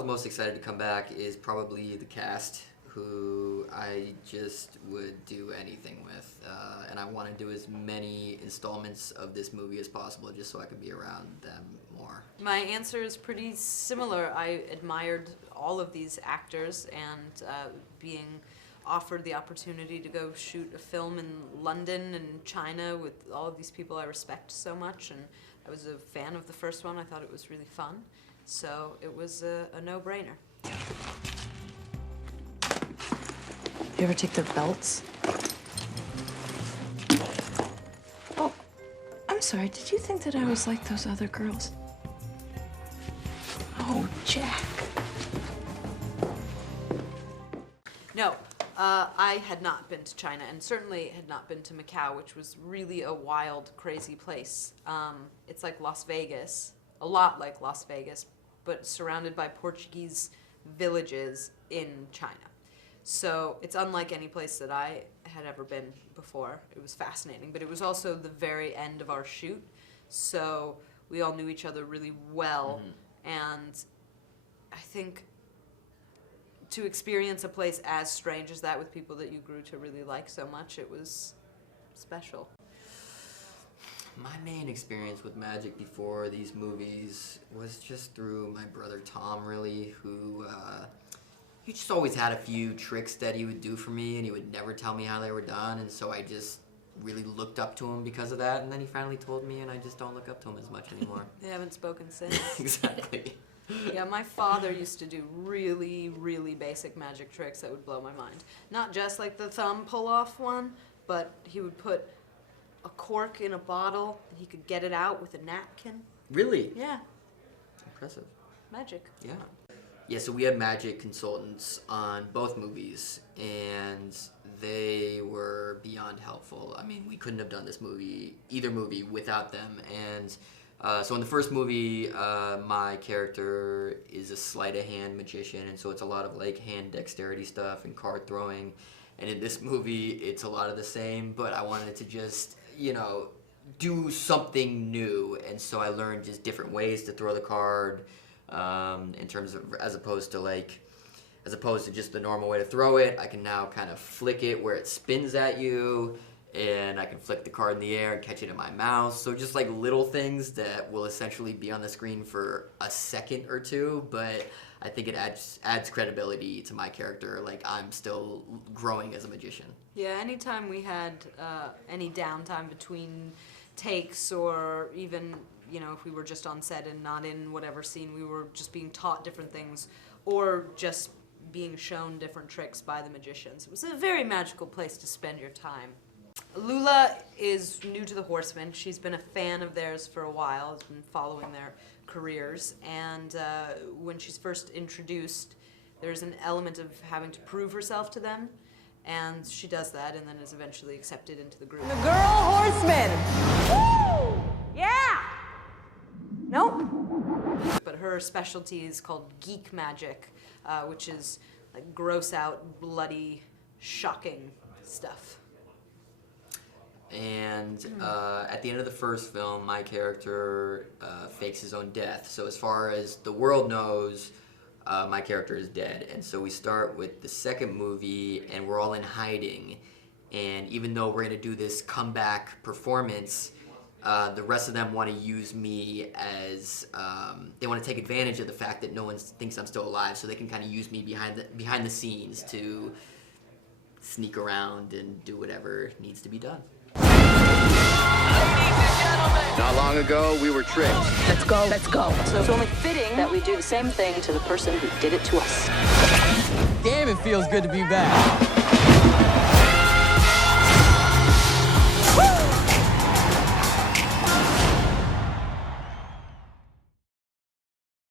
was most excited to come back is probably the cast, who I just would do anything with. And I want to do as many installments of this movie as possible just so I could be around them more. My answer is pretty similar. I admired all of these actors, and being offered the opportunity to go shoot a film in London and China with all of these people I respect so much, and I was a fan of the first one. I thought it was really fun, so it was a no-brainer. You ever take their belts? Oh, I'm sorry. Did you think that I was like those other girls? Oh, Jack. No, I had not been to China, and certainly had not been to Macau, which was really a wild, crazy place. It's like Las Vegas, a lot like Las Vegas, but surrounded by Portuguese villages in China. So it's unlike any place that I had ever been before. It was fascinating, but it was also the very end of our shoot, so we all knew each other really well, and I think to experience a place as strange as that with people that you grew to really like so much, it was special. My main experience with magic before these movies was just through my brother Tom, really, who he just always had a few tricks that he would do for me, and he would never tell me how they were done, and so I just really looked up to him because of that, and then he finally told me, and I just don't look up to him as much anymore. They haven't spoken since. Exactly. Yeah, my father used to do really, really basic magic tricks that would blow my mind. Not just like the thumb pull-off one, but he would put a cork in a bottle, and he could get it out with a napkin. Really? Yeah. Impressive. Magic. Yeah. Yeah, so we had magic consultants on both movies, and they were beyond helpful. I mean, we couldn't have done this movie, either movie, without them. And so in the first movie, my character is a sleight-of-hand magician, and so it's a lot of like hand dexterity stuff and card throwing. And in this movie, it's a lot of the same, but I wanted to just, you know, do something new, and so I learned just different ways to throw the card. In terms of, as opposed to just the normal way to throw it, I can now kind of flick it where it spins at you, and I can flick the card in the air and catch it in my mouth. So just like little things that will essentially be on the screen for a second or two, but I think it adds credibility to my character. Like, I'm still growing as a magician. Yeah, anytime we had any downtime between takes, or even, you know, if we were just on set and not in whatever scene, we were just being taught different things or just being shown different tricks by the magicians. It was a very magical place to spend your time. Lula is new to the Horsemen. She's been a fan of theirs for a while, has been following their careers, and when she's first introduced, there's an element of having to prove herself to them, and she does that and then is eventually accepted into the group. The girl horseman! Woo! Yeah! Nope. But her specialty is called geek magic, which is like gross out, bloody, shocking stuff. And at the end of the first film, my character fakes his own death. So as far as the world knows, my character is dead. And so we start with the second movie, and we're all in hiding. And even though we're going to do this comeback performance, the rest of them want to use me as, they want to take advantage of the fact that no one thinks I'm still alive, so they can kind of use me behind the scenes to sneak around and do whatever needs to be done. Not long ago, we were tricked. Let's go. Let's go. So it's only fitting that we do the same thing to the person who did it to us. Damn, it feels good to be back.